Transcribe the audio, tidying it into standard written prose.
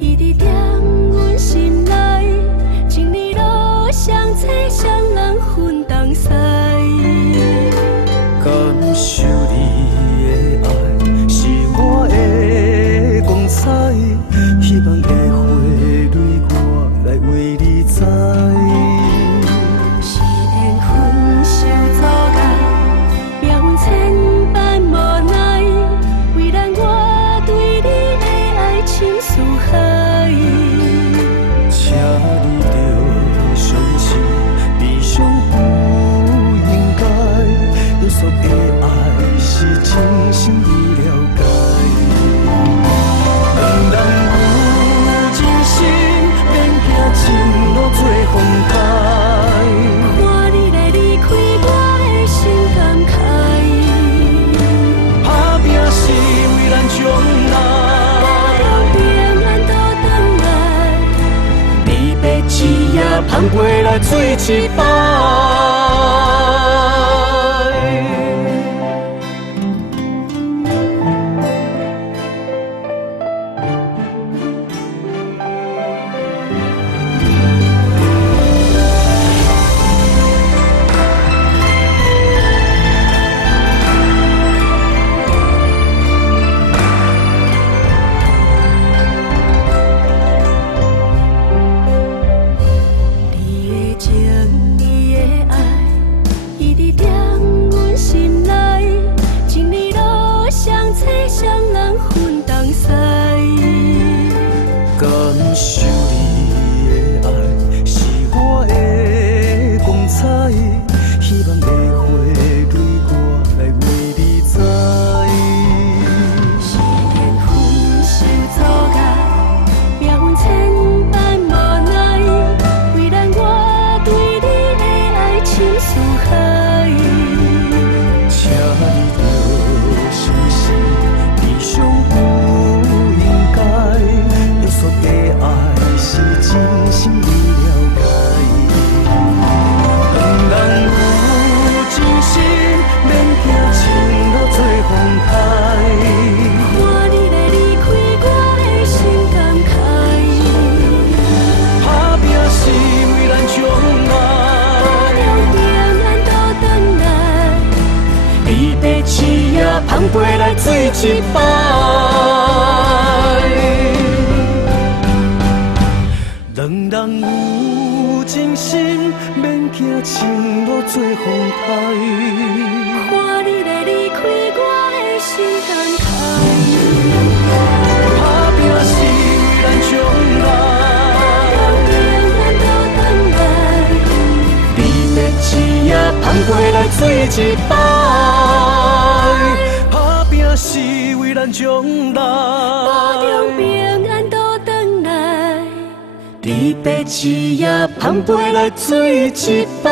伊伫踮阮心内，情义路相找双人分东西。感受你的爱是我的光彩，希望会花蕊我来为你栽。是缘分手阻碍，命运千般无奈，为咱我对你的爱情似海。请你着相信，悲伤不应该，约束的爱是真心已了解。两人有真心，免惊情路做分开。看你来离开，我的心感慨。打拼是为咱将来，平安都回来，离别一夜捧过来做一摆。你的情，你的爱，伊伫踮阮心内，情义路相找双人分东西。感受你的爱是我的光彩，希望会花蕊我来为你栽。是缘分手阻碍，命运千般无奈，为咱我对你的爱情似海。请你着相信，悲伤不应该，约束的爱是真心已了解。两人有真心，免惊情路做分开。看你来离开，我的心感慨。打拼是为咱将来，平安都回来，离别一夜捧过来做一摆。两人有真心，免惊情路做分开。看你来离开，我的心感慨。打拼是为咱将来，平安都回来，离别一夜捧过来做一摆。打拼是为咱将保重来，平安都回来。离别一夜捧过来做一摆。